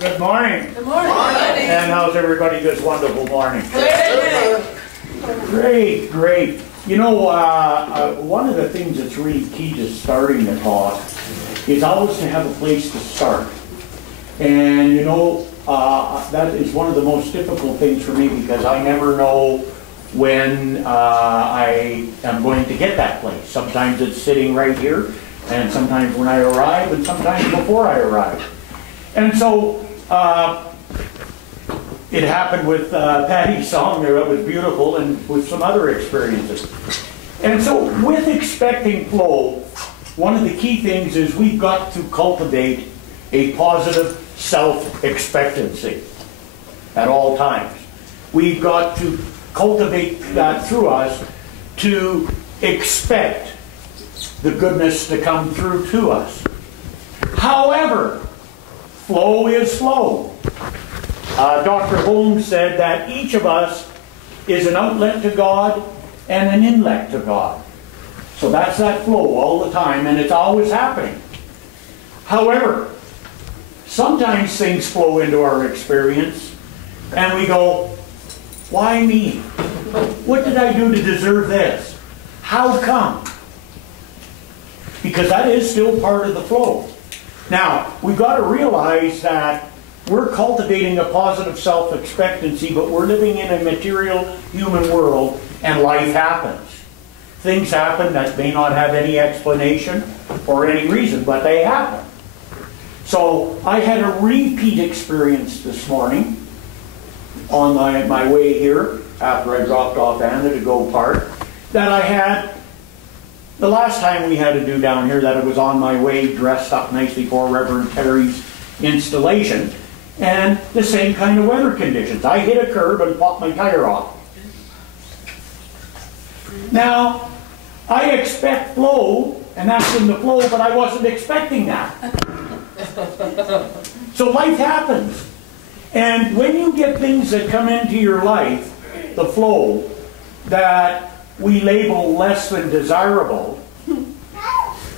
Good morning. Good morning. And how's everybody this wonderful morning? Good. Great, great. You know, one of the things that's really key to starting the talk is always to have a place to start. And you know, that is one of the most difficult things for me because I never know when I am going to get that place. Sometimes it's sitting right here, and sometimes when I arrive, and sometimes before I arrive. And so, it happened with Patty's song there, it was beautiful, and with some other experiences. And so, with expecting flow, one of the key things is we've got to cultivate a positive self-expectancy at all times. We've got to cultivate that through us to expect the goodness to come through to us. However, flow is flow. Dr. Holmes said that each of us is an outlet to God and an inlet to God. So that's that flow all the time, and it's always happening. However, sometimes things flow into our experience, and we go, why me? What did I do to deserve this? How come? Because that is still part of the flow. Now, we've got to realize that we're cultivating a positive self-expectancy, but we're living in a material human world, and life happens. Things happen that may not have any explanation or any reason, but they happen. So, I had a repeat experience this morning on my way here, after I dropped off Anna to go park, that I had the last time we had to do down here, that it was on my way dressed up nicely for Reverend Terry's installation, and the same kind of weather conditions. I hit a curb and popped my tire off. Now, I expect flow, and that's in the flow, but I wasn't expecting that. So life happens. And when you get things that come into your life, the flow, that we label less than desirable,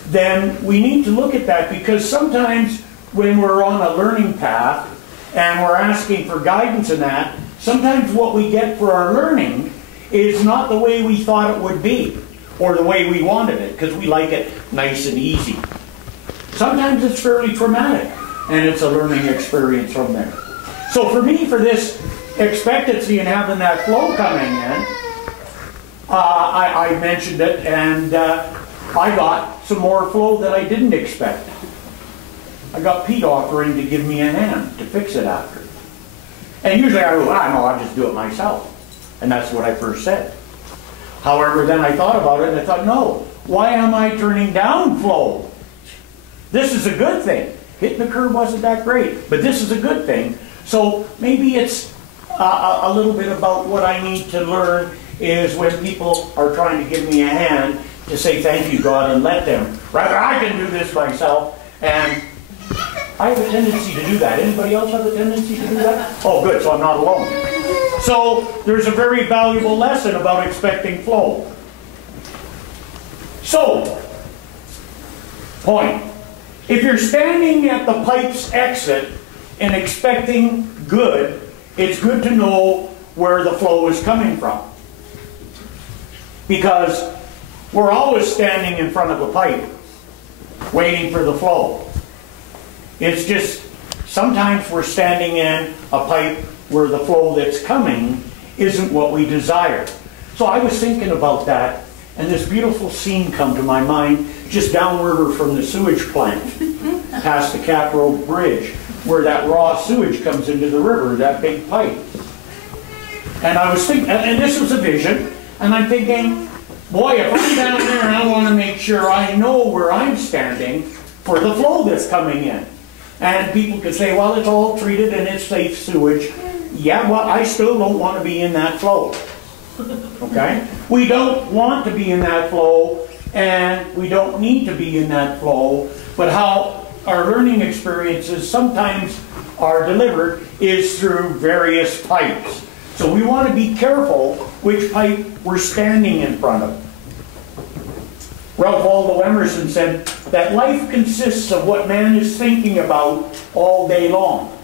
then we need to look at that, because sometimes when we're on a learning path and we're asking for guidance in that, sometimes what we get for our learning is not the way we thought it would be or the way we wanted it, because we like it nice and easy. Sometimes it's fairly traumatic, and it's a learning experience from there. So for me, for this expectancy and having that flow coming in, I mentioned it, and I got some more flow that I didn't expect. I got Pete offering to give me a hand to fix it after. And usually I go, no, I'll just do it myself. And that's what I first said. However, then I thought about it, and I thought, no, why am I turning down flow? This is a good thing. Hitting the curb wasn't that great, but this is a good thing. So maybe it's a little bit about what I need to learn is when people are trying to give me a hand to say thank you, God, and let them. Rather, I can do this myself, and I have a tendency to do that. Anybody else have a tendency to do that? Oh, good, so I'm not alone. So there's a very valuable lesson about expecting flow. So, point. If you're standing at the pipe's exit and expecting good, it's good to know where the flow is coming from. Because we're always standing in front of a pipe, waiting for the flow. It's just, sometimes we're standing in a pipe where the flow that's coming isn't what we desire. So I was thinking about that, and this beautiful scene come to my mind, just downriver from the sewage plant, past the Cap Road Bridge, where that raw sewage comes into the river, that big pipe. And I was thinking, and this was a vision, and I'm thinking, boy, if I'm down there and I want to make sure I know where I'm standing for the flow that's coming in. And people could say, well, it's all treated and it's safe sewage. Yeah, well, I still don't want to be in that flow. Okay? We don't want to be in that flow, and we don't need to be in that flow, but how our learning experiences sometimes are delivered is through various pipes. So we want to be careful which pipe we're standing in front of. Ralph Waldo Emerson said that life consists of what man is thinking about all day long.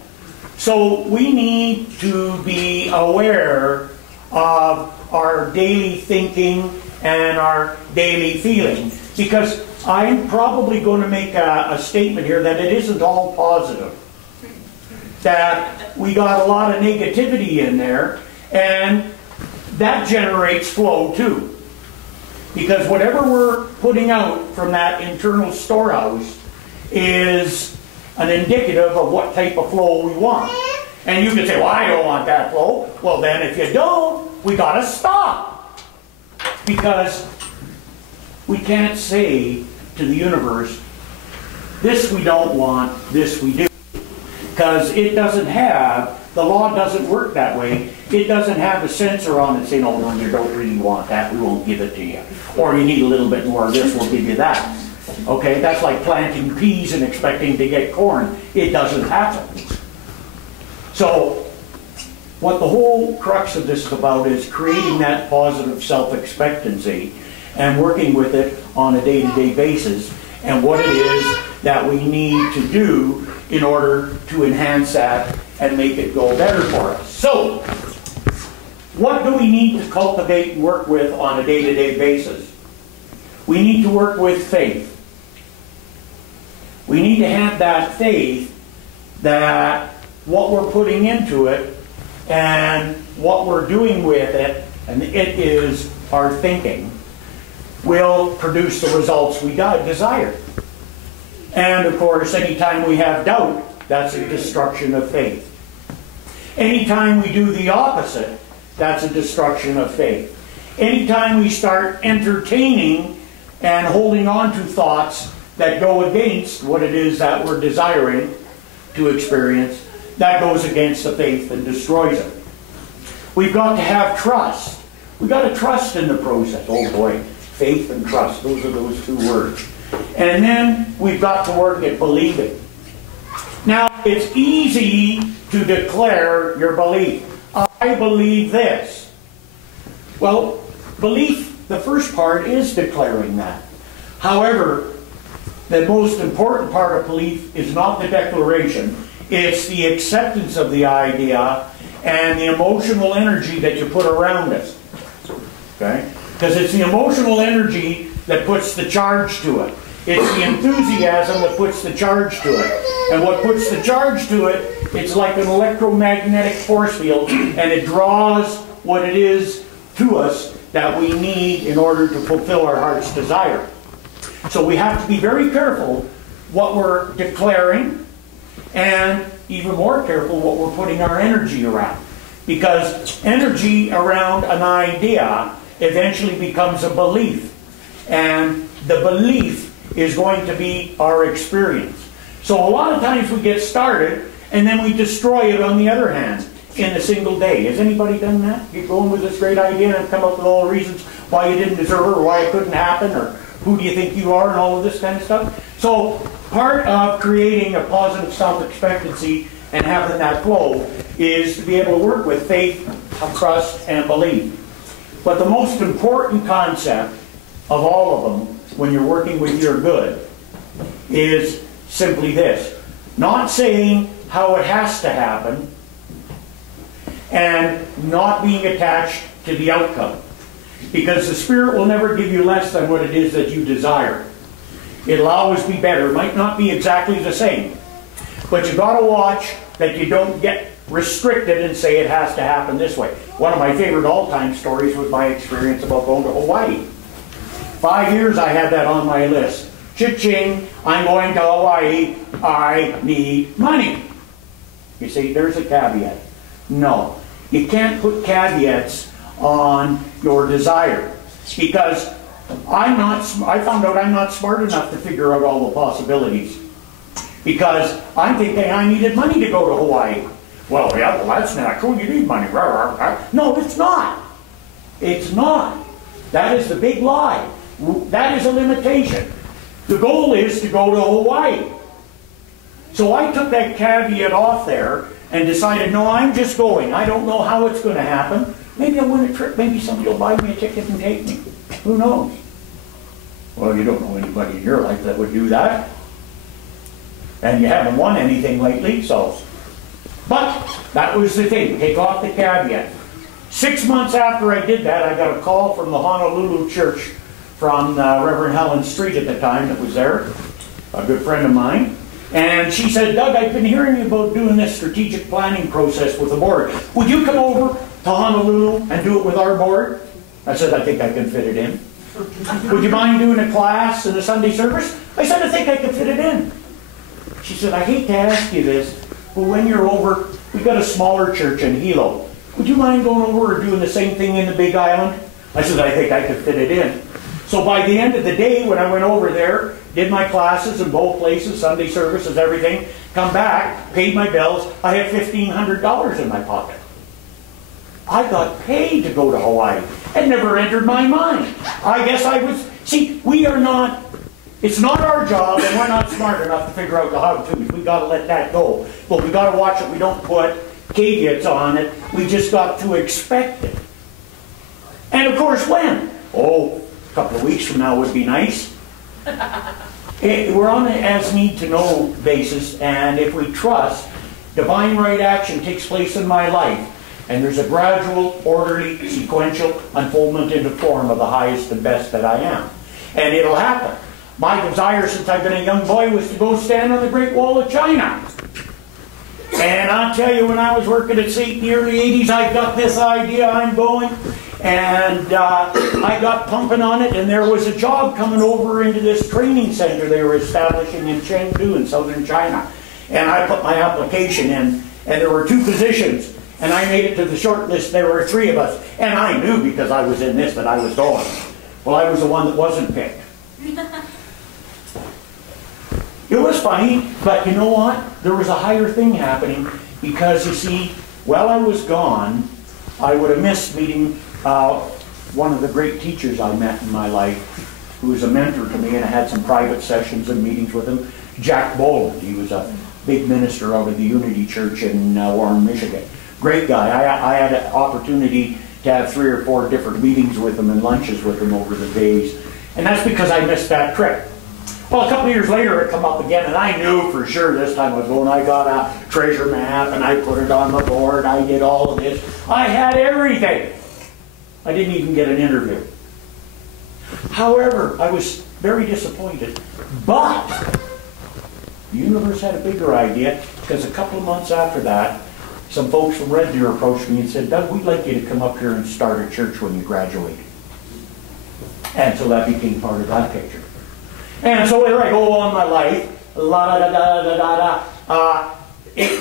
So we need to be aware of our daily thinking and our daily feeling, because I'm probably going to make a statement here that it isn't all positive. That we got a lot of negativity in there, and that generates flow too. Because whatever we're putting out from that internal storehouse is an indicative of what type of flow we want. And you can say, well, I don't want that flow. Well, then if you don't, we got to stop. Because we can't say to the universe, this we don't want, this we do. Because it doesn't have, the law doesn't work that way. It doesn't have a sensor on it saying, oh no, you don't really want that, we won't give it to you. Or you need a little bit more of this, we'll give you that. Okay, that's like planting peas and expecting to get corn. It doesn't happen. So, what the whole crux of this is about is creating that positive self-expectancy and working with it on a day-to-day basis, and what it is that we need to do in order to enhance that and make it go better for us. So, what do we need to cultivate and work with on a day-to-day basis? We need to work with faith. We need to have that faith that what we're putting into it and what we're doing with it, and it is our thinking, will produce the results we desire. And of course, anytime we have doubt, that's a destruction of faith. Anytime we do the opposite, that's a destruction of faith. Anytime we start entertaining and holding on to thoughts that go against what it is that we're desiring to experience, that goes against the faith and destroys it. We've got to have trust. We've got to trust in the process. Oh boy, faith and trust, those are those two words. And then we've got to work at believing. Now, it's easy to declare your belief. I believe this. Well, belief, the first part is declaring that. However, the most important part of belief is not the declaration. It's the acceptance of the idea and the emotional energy that you put around it. Okay? Because it's the emotional energy that puts the charge to it. It's the enthusiasm that puts the charge to it. And what puts the charge to it, it's like an electromagnetic force field, and it draws what it is to us that we need in order to fulfill our heart's desire. So we have to be very careful what we're declaring, and even more careful what we're putting our energy around. Because energy around an idea eventually becomes a belief. And the belief is going to be our experience. So a lot of times we get started and then we destroy it on the other hand in a single day. Has anybody done that? Get going with this great idea and come up with all the reasons why you didn't deserve it or why it couldn't happen or who do you think you are and all of this kind of stuff. So part of creating a positive self-expectancy and having that flow is to be able to work with faith, trust, and belief. But the most important concept of all of them when you're working with your good is simply this. Not saying how it has to happen and not being attached to the outcome. Because the Spirit will never give you less than what it is that you desire. It'll always be better. It might not be exactly the same. But you've got to watch that you don't get restricted and say it has to happen this way. One of my favorite all-time stories was my experience about going to Hawaii. 5 years I had that on my list. Cha-ching, I'm going to Hawaii, I need money. You see, there's a caveat. No, you can't put caveats on your desire. Because I found out I'm not smart enough to figure out all the possibilities. Because I'm thinking I needed money to go to Hawaii. Well, yeah, well, that's not cool. You need money. No, it's not. It's not. That is the big lie. That is a limitation. The goal is to go to Hawaii. So I took that caveat off there and decided, no, I'm just going. I don't know how it's going to happen. Maybe I'll win a trip. Maybe somebody will buy me a ticket and take me. Who knows? Well, you don't know anybody in your life that would do that. And you haven't won anything lately, so But that was the thing, take off the caveat. 6 months after I did that, I got a call from the Honolulu church from Reverend Helen Street at the time that was there, a good friend of mine. And she said, Doug, I've been hearing about doing this strategic planning process with the board. Would you come over to Honolulu and do it with our board? I said, I think I can fit it in. Would you mind doing a class in a Sunday service? I said, I think I can fit it in. She said, I hate to ask you this, but when you're over, we've got a smaller church in Hilo. Would you mind going over or doing the same thing in the Big Island? I said, I think I could fit it in. So by the end of the day, when I went over there, did my classes in both places, Sunday services, everything, come back, paid my bills, I had $1,500 in my pocket. I got paid to go to Hawaii. It never entered my mind. I guess I was, see, we are not, it's not our job, and we're not smart enough to figure out the how-tos. We got to let that go. But we got to watch it. We don't put caveats on it. We just got to expect it. And of course, when? Oh, a couple of weeks from now would be nice. We're on an as-need-to-know basis, and if we trust, divine right action takes place in my life, and there's a gradual, orderly, sequential unfoldment into form of the highest and best that I am. And it'll happen. My desire since I've been a young boy was to go stand on the Great Wall of China. And I'll tell you, when I was working at SAIT in the early 80s, I got this idea, I'm going. And I got pumping on it, and there was a job coming over into this training center they were establishing in Chengdu in southern China. And I put my application in, and there were 2 positions. And I made it to the short list. There were 3 of us. And I knew because I was in this that I was going. Well, I was the one that wasn't picked. It was funny, but you know what? There was a higher thing happening because, you see, while I was gone, I would have missed meeting one of the great teachers I met in my life, who was a mentor to me, and I had some private sessions and meetings with him, Jack Boland. He was a big minister out of the Unity Church in Warren, Michigan. Great guy. I had an opportunity to have 3 or 4 different meetings with him and lunches with him over the days. And that's because I missed that trip. Well, a couple of years later it come up again, and I knew for sure this time I was going. I got a treasure map, and I put it on the board. I did all of this. I had everything. I didn't even get an interview. However, I was very disappointed. But the universe had a bigger idea, because a couple of months after that, some folks from Red Deer approached me and said, Doug, we'd like you to come up here and start a church when you graduate. And so that became part of that picture. And so there I go on my life,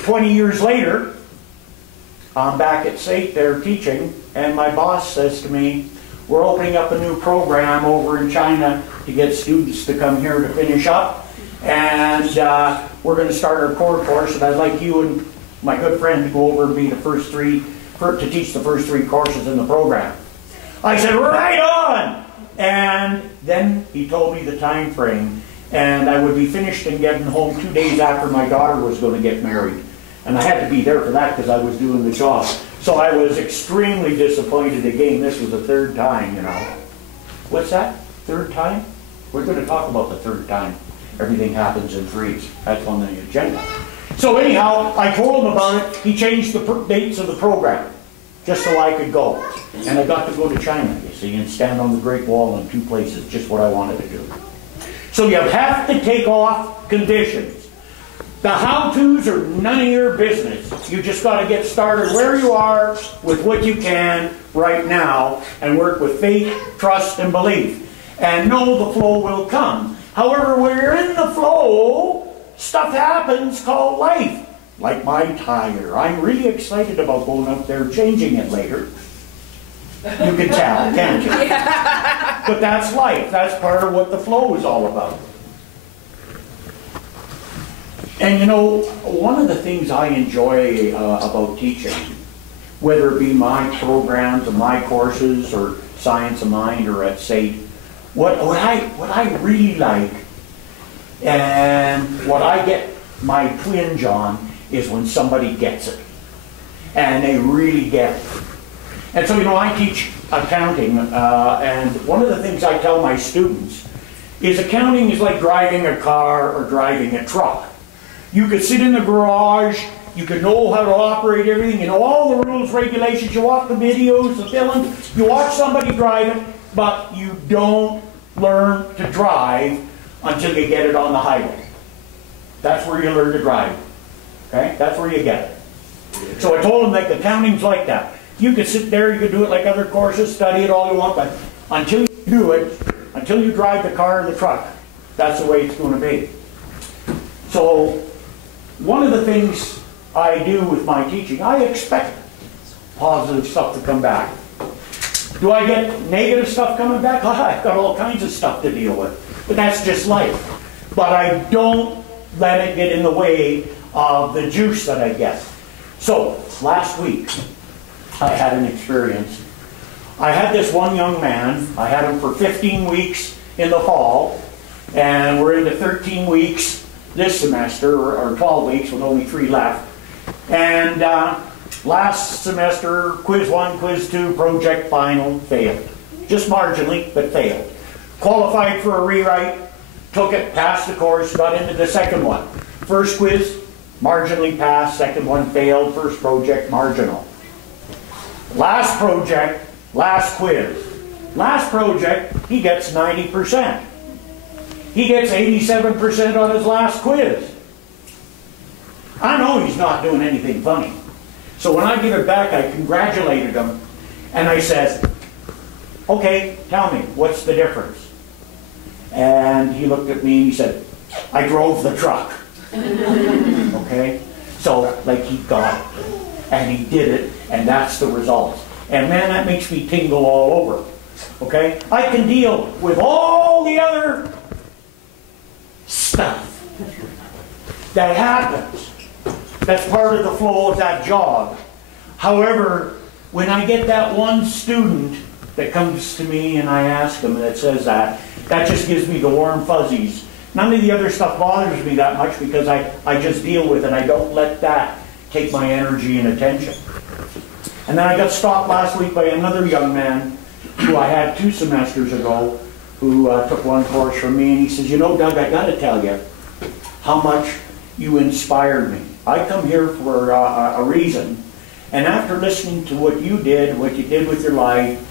20 years later, I'm back at SAIT there teaching, and my boss says to me, we're opening up a new program over in China to get students to come here to finish up, and we're going to start our core course, and I'd like you and my good friend to go over and be the first 3, to teach the first 3 courses in the program. I said, right on! And then he told me the time frame, and I would be finished and getting home 2 days after my daughter was going to get married. And I had to be there for that because I was doing the job. So I was extremely disappointed again. This was the 3rd time, you know. What's that? 3rd time? We're going to talk about the 3rd time. Everything happens in 3s. That's on the agenda. So anyhow, I told him about it. He changed the dates of the program just so I could go. And I got to go to China, you see, and stand on the Great Wall in 2 places, just what I wanted to do. So you have to take off conditions. The how-tos are none of your business. You just got to get started where you are with what you can right now and work with faith, trust, and belief. And know the flow will come. However, when you're in the flow, stuff happens called life. Like my tire. I'm really excited about going up there changing it later. You can tell, can't you? Yeah. But that's life. That's part of what the flow is all about. And you know, one of the things I enjoy about teaching, whether it be my programs or my courses or Science of Mind or at SAIT, what I really like and what I get my twinge on is when somebody gets it. And they really get it. And so, you know, I teach accounting, and one of the things I tell my students is accounting is like driving a car or driving a truck. You could sit in the garage, you can know how to operate everything, you know all the rules, regulations, you watch the videos, the films, you watch somebody drive it, but you don't learn to drive until you get it on the highway. That's where you learn to drive. Okay? That's where you get it. So I told him that the accounting's like that. You could sit there, you could do it like other courses, study it all you want, but until you do it, until you drive the car or the truck, that's the way it's going to be. So one of the things I do with my teaching, I expect positive stuff to come back. Do I get negative stuff coming back? I've got all kinds of stuff to deal with. But that's just life. But I don't let it get in the way of the juice that I get. So, last week, I had an experience. I had this one young man. I had him for 15 weeks in the fall. And we're into 13 weeks this semester, or 12 weeks with only 3 left. And last semester, quiz 1, quiz 2, project final, failed. Just marginally, but failed. Qualified for a rewrite, took it, passed the course, got into the second one. First quiz, marginally passed, second one failed, first project, marginal. Last project, last quiz. Last project, he gets 90%. He gets 87% on his last quiz. I know he's not doing anything funny. So when I give it back, I congratulated him, and I said, okay, tell me, what's the difference? And he looked at me and he said, I drove the truck. Okay? So, like, he got it, and he did it, and that's the result. And man, that makes me tingle all over. Okay? I can deal with all the other stuff that happens. That's part of the flow of that job. However, when I get that one student that comes to me and I ask him that says that just gives me the warm fuzzies. None of the other stuff bothers me that much because I just deal with it. I don't let that take my energy and attention. And then I got stopped last week by another young man who I had 2 semesters ago who took one course from me, and he says, you know, Doug, I got to tell you how much you inspired me. I come here for a reason, and after listening to what you did with your life,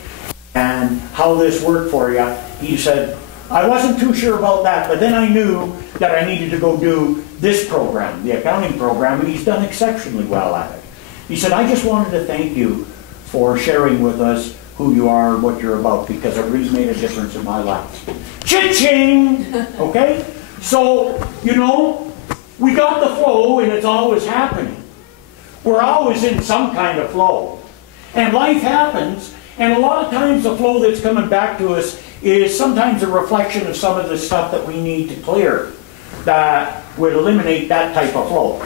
and how this worked for you, he said, I wasn't too sure about that, but then I knew that I needed to go do this program, the accounting program, and he's done exceptionally well at it. He said, I just wanted to thank you for sharing with us who you are and what you're about, because it really made a difference in my life. Cha-ching! Okay? So, you know, we got the flow, and it's always happening. We're always in some kind of flow. And life happens, and a lot of times the flow that's coming back to us is sometimes a reflection of some of the stuff that we need to clear that would eliminate that type of flow.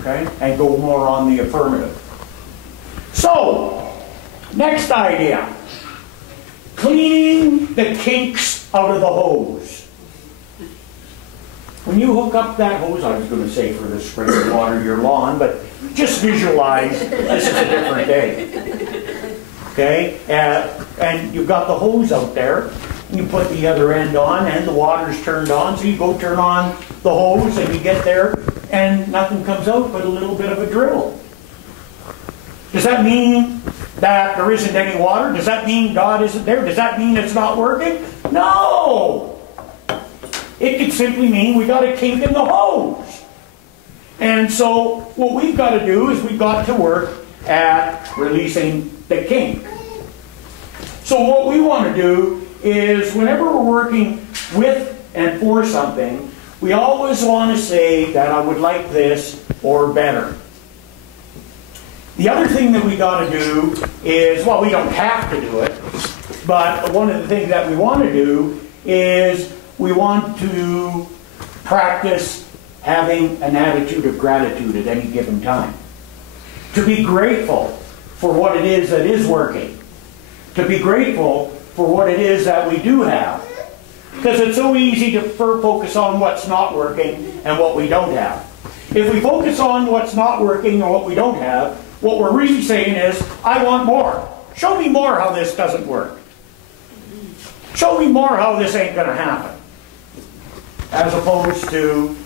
Okay? And go more on the affirmative. So, next idea. Cleaning the kinks out of the hose. When you hook up that hose, I was going to say for the spring to water your lawn, but just visualize this is a different day. Okay? And you've got the hose out there. You put the other end on and the water's turned on, so you go turn on the hose and you get there and nothing comes out but a little bit of a dribble. Does that mean that there isn't any water? Does that mean God isn't there? Does that mean it's not working? No! It could simply mean we got a kink in the hose. And so what we've got to do is we've got to work at releasing the kink. So what we want to do is whenever we're working with and for something, we always want to say that I would like this or better. The other thing that we got to do is, well, we don't have to do it, but one of the things that we want to do is we want to practice having an attitude of gratitude at any given time. To be grateful for what it is that is working. To be grateful for what it is that we do have. Because it's so easy to focus on what's not working and what we don't have. If we focus on what's not working or what we don't have, what we're really saying is, I want more. Show me more how this doesn't work. Show me more how this ain't going to happen. As opposed to,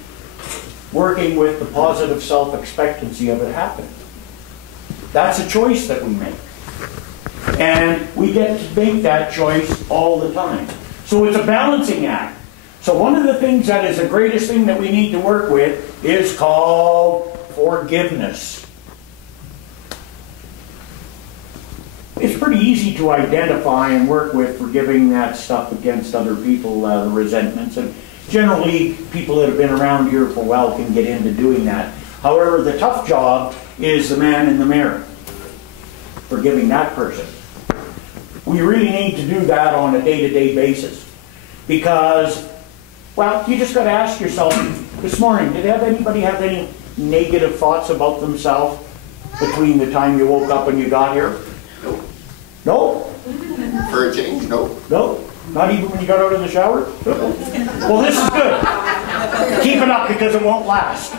working with the positive self-expectancy of it happening. That's a choice that we make. And we get to make that choice all the time. So it's a balancing act. So one of the things that is the greatest thing that we need to work with is called forgiveness. It's pretty easy to identify and work with forgiving that stuff against other people, the resentments. And generally, people that have been around here for a while can get into doing that. However, the tough job is the man in the mirror, forgiving that person. We really need to do that on a day-to-day basis. Because, well, you just got to ask yourself, this morning, did anybody have any negative thoughts about themselves between the time you woke up and you got here? No. No? For a change, no. No? Not even when you got out of the shower? Well, this is good. Keep it up because it won't last.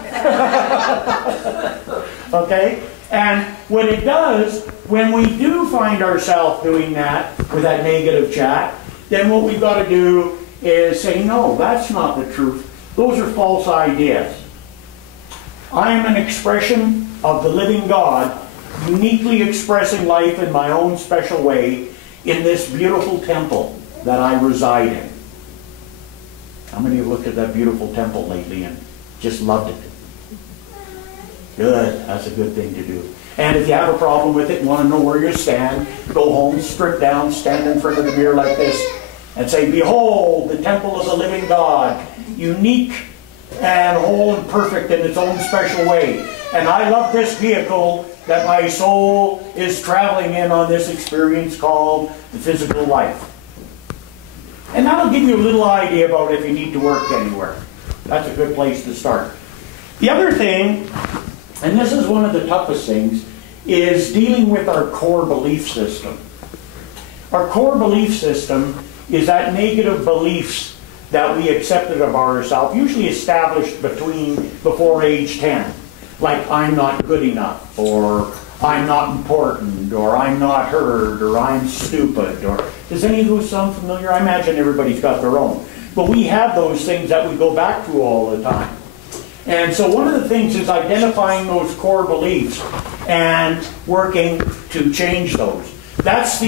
Okay? And what it does, when we do find ourselves doing that with that negative chat, then what we've got to do is say, no, that's not the truth. Those are false ideas. I am an expression of the living God, uniquely expressing life in my own special way in this beautiful temple that I reside in. How many have looked at that beautiful temple lately and just loved it? Good. That's a good thing to do. And if you have a problem with it and want to know where you stand, go home, strip down, stand in front of the mirror like this, and say, behold, the temple of the living God, unique and whole and perfect in its own special way. And I love this vehicle that my soul is traveling in on this experience called the physical life. And that'll give you a little idea about if you need to work anywhere. That's a good place to start. The other thing, and this is one of the toughest things, is dealing with our core belief system. Our core belief system is that negative beliefs that we accepted of ourselves, usually established before age 10. Like, I'm not good enough, or I'm not important, or I'm not heard, or I'm stupid, or... Does any of those sound familiar? I imagine everybody's got their own. But we have those things that we go back to all the time. And so one of the things is identifying those core beliefs and working to change those. That's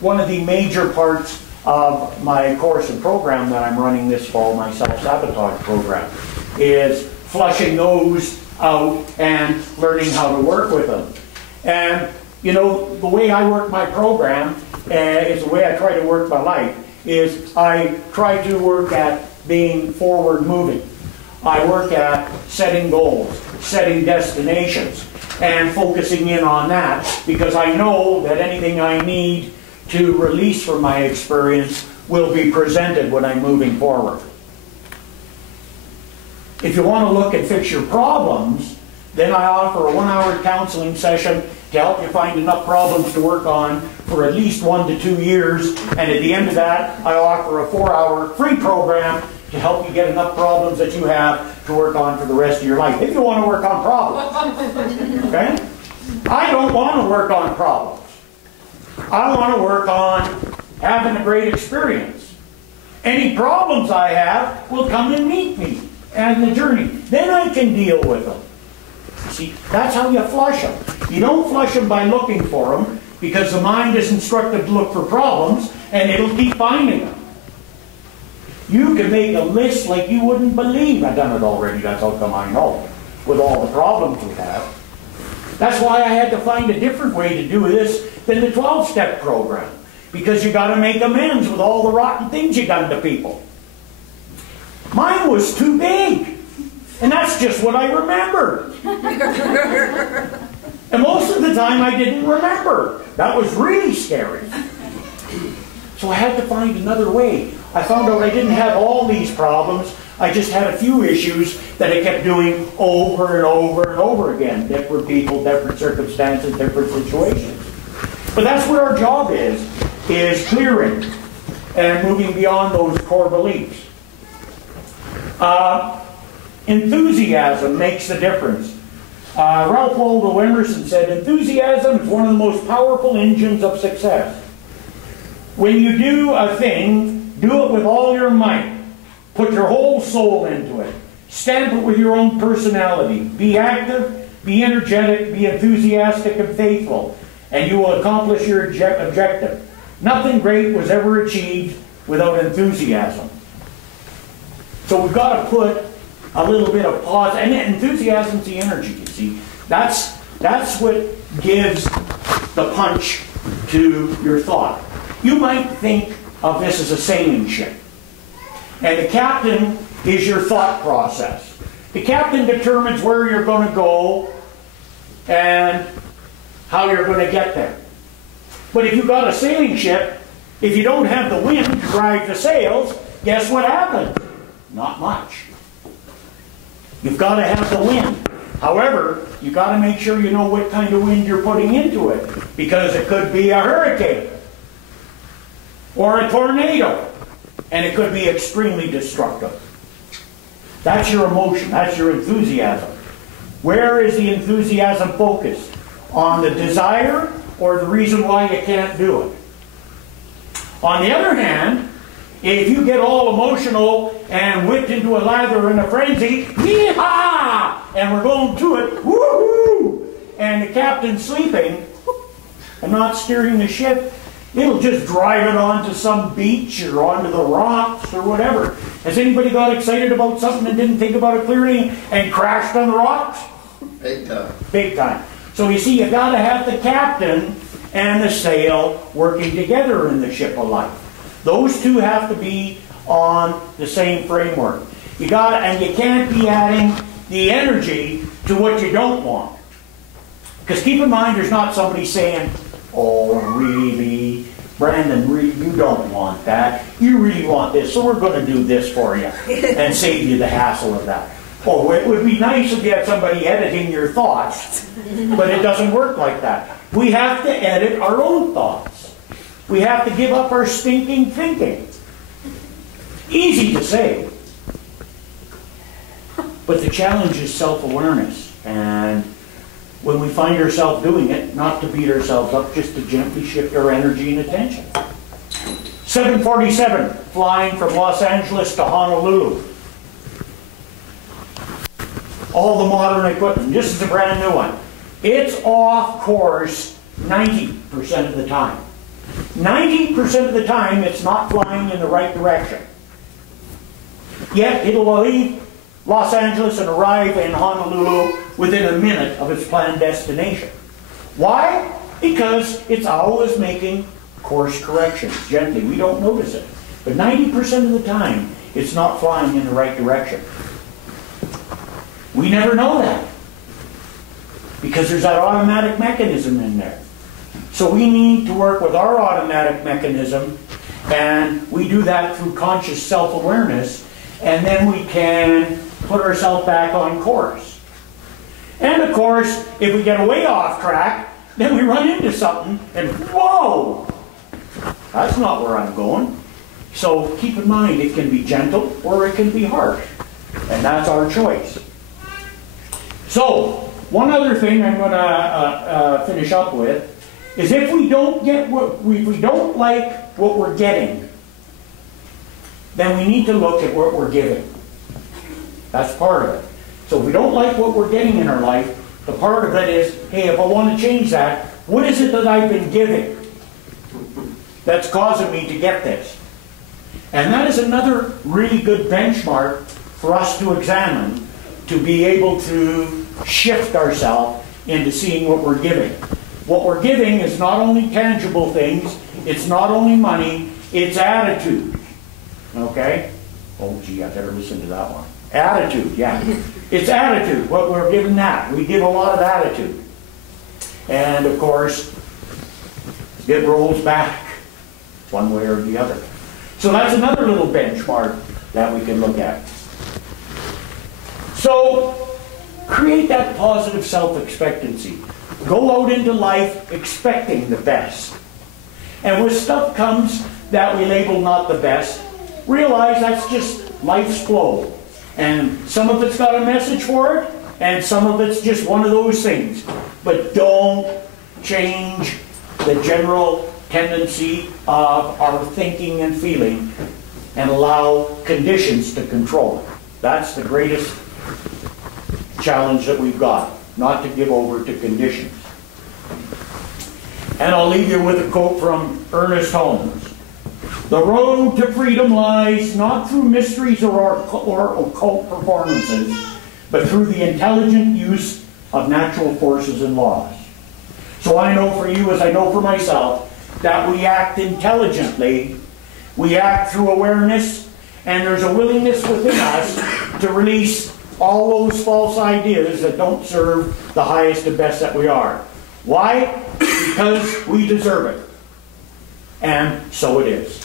one of the major parts of my course and program that I'm running this fall, my self-sabotage program, is flushing those out and learning how to work with them. And, you know, the way I work my program is the way I try to work my life, is I try to work at being forward moving. I work at setting goals, setting destinations, and focusing in on that, because I know that anything I need to release from my experience will be presented when I'm moving forward. If you want to look and fix your problems, then I offer a 1-hour counseling session to help you find enough problems to work on for at least 1 to 2 years. And at the end of that, I offer a 4-hour free program to help you get enough problems that you have to work on for the rest of your life, if you want to work on problems. Okay? I don't want to work on problems. I want to work on having a great experience. Any problems I have will come and meet me and the journey. Then I can deal with them. See, that's how you flush them. You don't flush them by looking for them, because the mind is instructed to look for problems, and it'll keep finding them. You can make a list like you wouldn't believe. I've done it already, that's how come I know, with all the problems we have. That's why I had to find a different way to do this than the 12-step program, because you got to make amends with all the rotten things you done to people. Mine was too big. And that's just what I remembered. And most of the time I didn't remember. That was really scary. So I had to find another way. I found out I didn't have all these problems. I just had a few issues that I kept doing over and over and over again. Different people, different circumstances, different situations. But that's what our job is clearing and moving beyond those core beliefs. Enthusiasm makes the difference. Ralph Waldo Emerson said, enthusiasm is one of the most powerful engines of success. When you do a thing, do it with all your might. Put your whole soul into it. Stamp it with your own personality. Be active, be energetic, be enthusiastic and faithful, and you will accomplish your objective. Nothing great was ever achieved without enthusiasm. So we've got to put a little bit of pause, and enthusiasm's the energy, you see. That's what gives the punch to your thought. You might think of this as a sailing ship. And the captain is your thought process. The captain determines where you're going to go and how you're going to get there. But if you've got a sailing ship, if you don't have the wind to drive the sails, guess what happens? Not much. You've got to have the wind. However, you've got to make sure you know what kind of wind you're putting into it, because it could be a hurricane or a tornado, and it could be extremely destructive. That's your emotion. That's your enthusiasm. Where is the enthusiasm focused? On the desire or the reason why you can't do it? On the other hand, if you get all emotional and whipped into a lather in a frenzy, yee-haw, and we're going to it, woo-hoo, and the captain's sleeping and not steering the ship, it'll just drive it onto some beach or onto the rocks or whatever. Has anybody got excited about something and didn't think about it clearly and crashed on the rocks? Big time. Big time. So you see, you got to have the captain and the sail working together in the ship of life. Those two have to be on the same framework. You got, and you can't be adding the energy to what you don't want. Because keep in mind, there's not somebody saying, "Oh, really, Brandon, really, you don't want that. You really want this, so we're going to do this for you and save you the hassle of that." Oh, it would be nice if you had somebody editing your thoughts, but it doesn't work like that. We have to edit our own thoughts. We have to give up our stinking thinking. Easy to say, but the challenge is self-awareness. And when we find ourselves doing it, not to beat ourselves up, just to gently shift our energy and attention. 747, flying from Los Angeles to Honolulu. All the modern equipment. This is a brand new one. It's off course 90% of the time. 90% of the time, it's not flying in the right direction. Yet, it'll leave Los Angeles and arrive in Honolulu within a minute of its planned destination. Why? Because it's always making course corrections, gently. We don't notice it. But 90% of the time, it's not flying in the right direction. We never know that, because there's that automatic mechanism in there. So we need to work with our automatic mechanism, and we do that through conscious self-awareness, and then we can put ourselves back on course. And of course, if we get way off track, then we run into something, and whoa! That's not where I'm going. So keep in mind, it can be gentle or it can be harsh, and that's our choice. So, one other thing I'm going to finish up with is if we don't like what we're getting, then we need to look at what we're giving. That's part of it. So if we don't like what we're getting in our life, the part of it is, hey, if I want to change that, what is it that I've been giving that's causing me to get this? And that is another really good benchmark for us to examine, to be able to shift ourselves into seeing what we're giving. What we're giving is not only tangible things, it's not only money, it's attitude. Okay? Oh gee, I better listen to that one. Attitude, yeah. It's attitude, what we're giving that. We give a lot of attitude. And of course, it rolls back one way or the other. So that's another little benchmark that we can look at. So, create that positive self-expectancy. Go out into life expecting the best. And when stuff comes that we label not the best, realize that's just life's flow. And some of it's got a message for it, and some of it's just one of those things. But don't change the general tendency of our thinking and feeling and allow conditions to control it. That's the greatest challenge that we've got, not to give over to conditions. And I'll leave you with a quote from Ernest Holmes. The road to freedom lies not through mysteries or occult performances, but through the intelligent use of natural forces and laws. So I know for you, as I know for myself, that we act intelligently, we act through awareness, and there's a willingness within us to release all those false ideas that don't serve the highest and best that we are. Why? Because we deserve it. And so it is.